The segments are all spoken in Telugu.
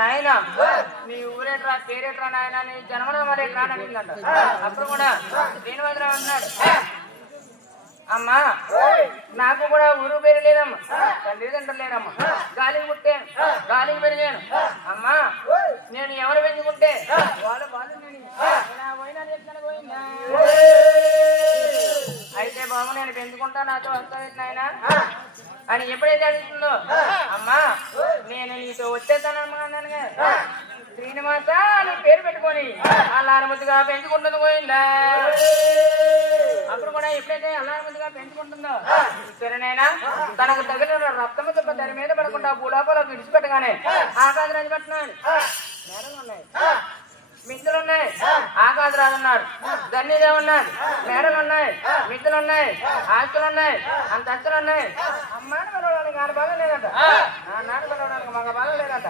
నాయన నీ ఊరేట్రా పేరేట్రా నాయన నీ జన్మనామాలేట్రా అని అడిగిందంట. అప్పుడు కూడా శ్రీనివాసరావు అన్నాడు, అమ్మా నాకు కూడా ఊరు పేరు లేదమ్మా, తల్లిదండ్రులు లేదమ్మా, గాలికి పుట్టాను, గాలికి పెరిగాను అమ్మా. నేను ఎవరు పెంచుకుంటే వాళ్ళు అయితే బాబు నేను పెంచుకుంటా నాతో వస్తాను నాయన అని ఎప్పుడైతే అడుగుతుందో, అమ్మా నేను నీతో వచ్చేస్తానమ్మా అన్నానుగా, శ్రీనివాస అని పేరు పెట్టుకొని అల్లారముద్దుగా పెంచుకుంటుంది పోయిందా. అప్పుడు కూడా ఎప్పుడైతే అల్లారముద్దుగా పెంచుకుంటుందో సరేనైనా తనకు తగిలిన రక్తము తప్ప దాని మీద పడకుండా భూలోపలకు విడిచిపెట్టగానే ఆకాశరాజు పట్టినాడు. మేడలు ఉన్నాయి, మిత్రులు ఉన్నాయి, ఆకాశరాజు ఉన్నాడు, ధన్యదేవి ఉన్నాడు, మేడలు ఉన్నాయి, మిత్రులు ఉన్నాయి, ఆస్తులు ఉన్నాయి, అంతస్తులు ఉన్నాయి. అమ్మాని పిలవడానికి ఆడ బాగా లేదంట, నాన్న పిలవడానికి మగ బాగా లేదంట.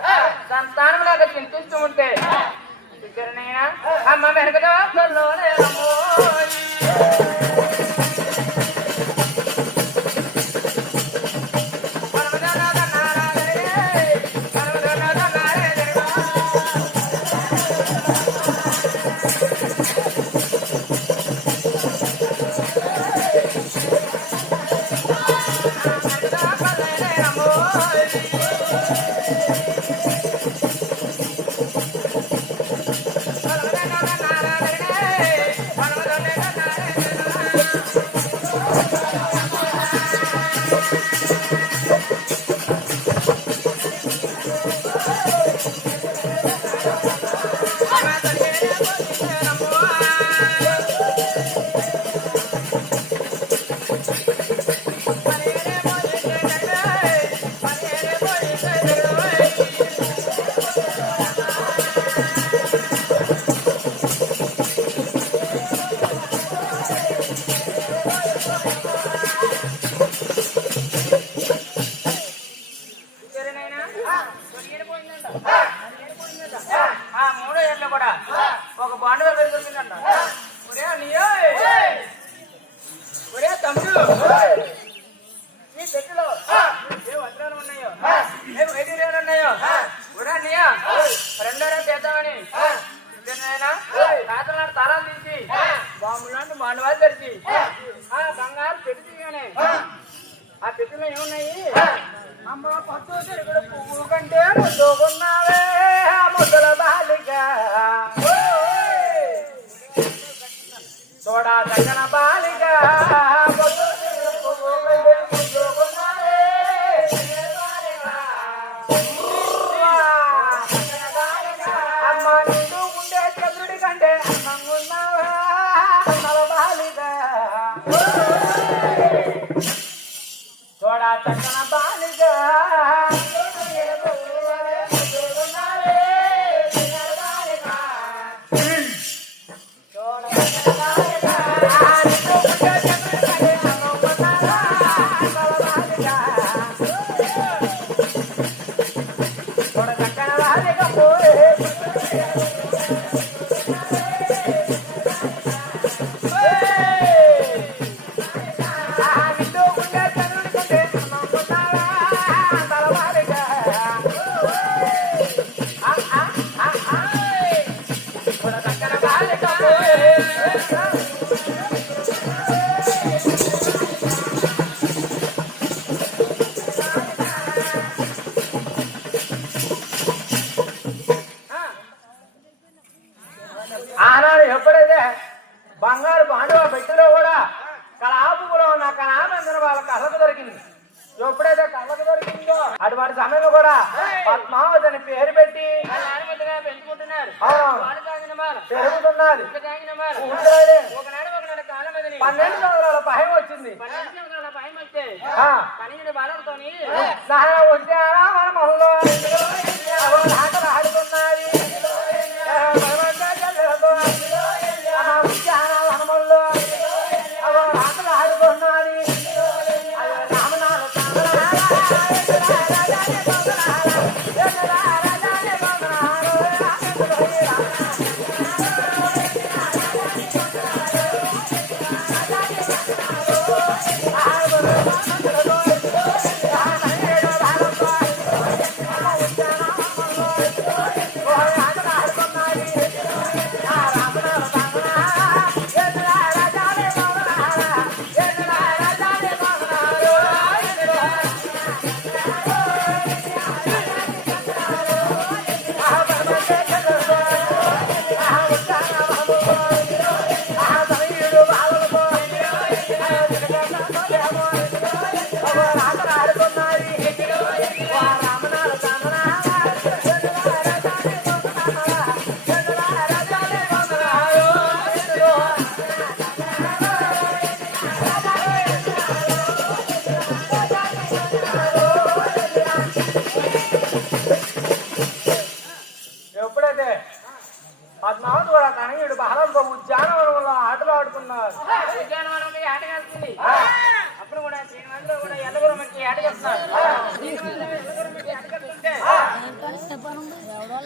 సంతానం లాగా చింతిస్తూ ఉంటే సరేనైనా అమ్మ వెనకదో తాళాలు తీసి బాంబులాంటి మాండవాళ్ళు తెరిచి బంగారు పెట్టి తీయగానే ఆ పెట్టిలో ఏమున్నాయి, అమ్మ పట్టు తిరుగుడు పువ్వు కంటే ముద్దుకున్నావే ముద్దుల బాలిక, చూడా తగిన బాలిక, పువ్వు కంటే ముద్దుకున్నావే అమ్మ నిండు ఉండే చంద్రుడి కంటే అన్నంగున్నావా నల బాలిక, చూడా తగిన బాలిక. ఆనాడు ఎప్పుడైతే బంగారు పాండవ పెట్టిలో కూడా కళాపులో ఉన్న కళామందిన వాళ్ళ కళ్ళకు దొరికింది. ఎప్పుడైతే కళ్ళకు దొరికిందో అటువంటి సమయంలో కూడా పద్మావతి అని పేరు పెట్టి పెంచుకుంటున్నారు, పెరుగుతున్నది. 12 సంవత్సరాల భయం వచ్చింది. వచ్చే మనలో ఆటలు ఆడుతున్నది, వనముల్లో ఆటలు ఆడుతున్నది.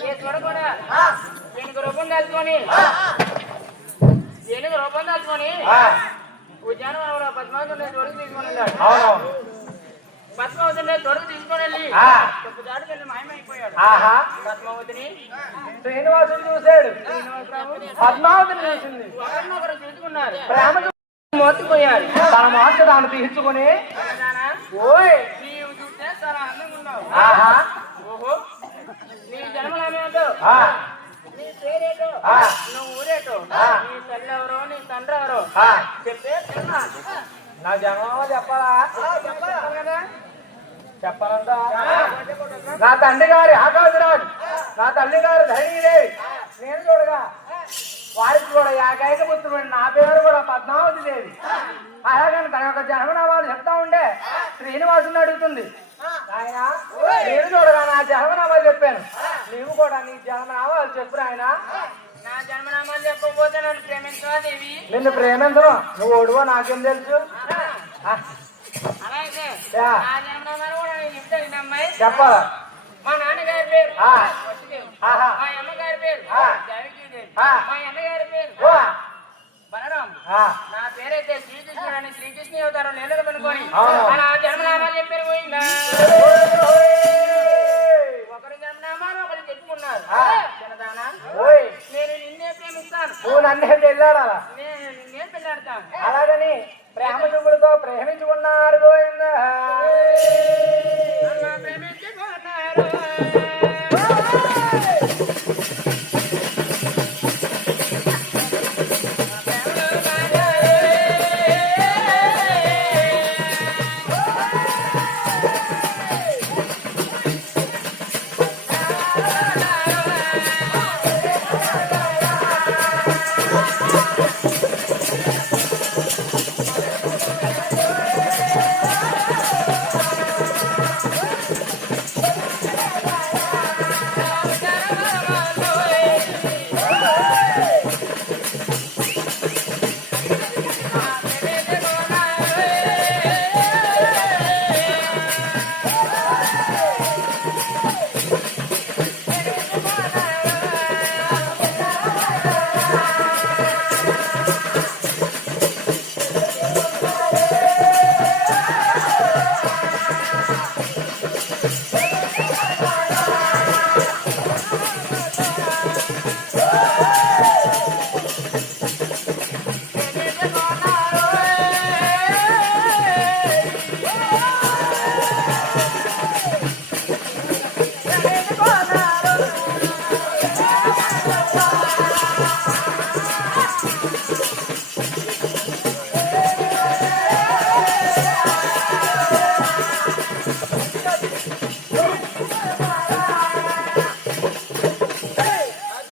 ఏ చూడకుండా దీనికి రూపం దాచుకొని ఉద్యానవనంలో పద్మావతి తొడుగు తీసుకొని వెళ్ళాడు. పద్మావతిని తొడుగు తీసుకొని వెళ్ళి ఒక దాడికి వెళ్ళి మాయమైపోయాడు. పద్మావతిని శ్రీనివాసుడు చూశాడు, పద్మావతిని చూసింది, ఒకరినొకరు చూసుకున్నారు, ప్రేమ మోతిపోయారు. తన మాట దాన్ని తీర్చుకుని ఓయ్ నీవు చూస్తే చాలా అందంగా ఉన్నావు. ఓహో నీ జన్మలేమేంటో, నీ పేరేటో, నువ్వు ఊరేటో, నీ తల్లి ఎవరో నీ తండ్రి ఎవరో చెప్పే తిన్నా. నా జన్మ చెప్పాలా? చెప్పాలి కదా. చెప్పాలంట. నా తండ్రి గారి ఆకాశరాజు, నా తల్లి గారు ధైర్యదేవి. నేను చూడగా వారికి కూడా ఏకైక పుత్రుడు, నా పేరు కూడా పద్మావతి దేవి. అలాగని తన యొక్క జన్మనామాలు చెప్తా ఉంటే శ్రీనివాసుని అడుగుతుంది, ఆయన నేను చూడగా నా జన్మనామాలు చెప్పాను, నీవు కూడా నీ జన్మనామాలు చెప్పు ఆయన. నా జన్మనామాలు చెప్పకపోతే నన్ను ప్రేమించవా దేవి? నిన్ను ప్రేమించను, నువ్వు ఓడువో నాకేం తెలుసు. అలాగే నా జన్మనామాలు కూడా నేను చెప్తాను అమ్మాయి. చెప్పాలా? మా నాన్నగారి పేరు వసుదేవ్, మా అమ్మగారి పేరు జానకీదేవి, మా అన్నగారి పేరు బలరాం, నా పేరైతే శ్రీకృష్ణుడు అని శ్రీకృష్ణ అవతారం నెలలు కనుకొని నా జన్మనామాలు చెప్పారు. పోయిందా ఒకరి జన్మనామాలు ఒకరు చెప్పుకున్నారు. చిన్నదానా నేను నిన్నే ప్రేమిస్తాను, నువ్వు నన్నే వెళ్ళాడా? నేను నిన్నే పెళ్ళాడతాను. అలాగని ప్రేమ చూపులతో ప్రేమించుకున్నారు గోవిందా.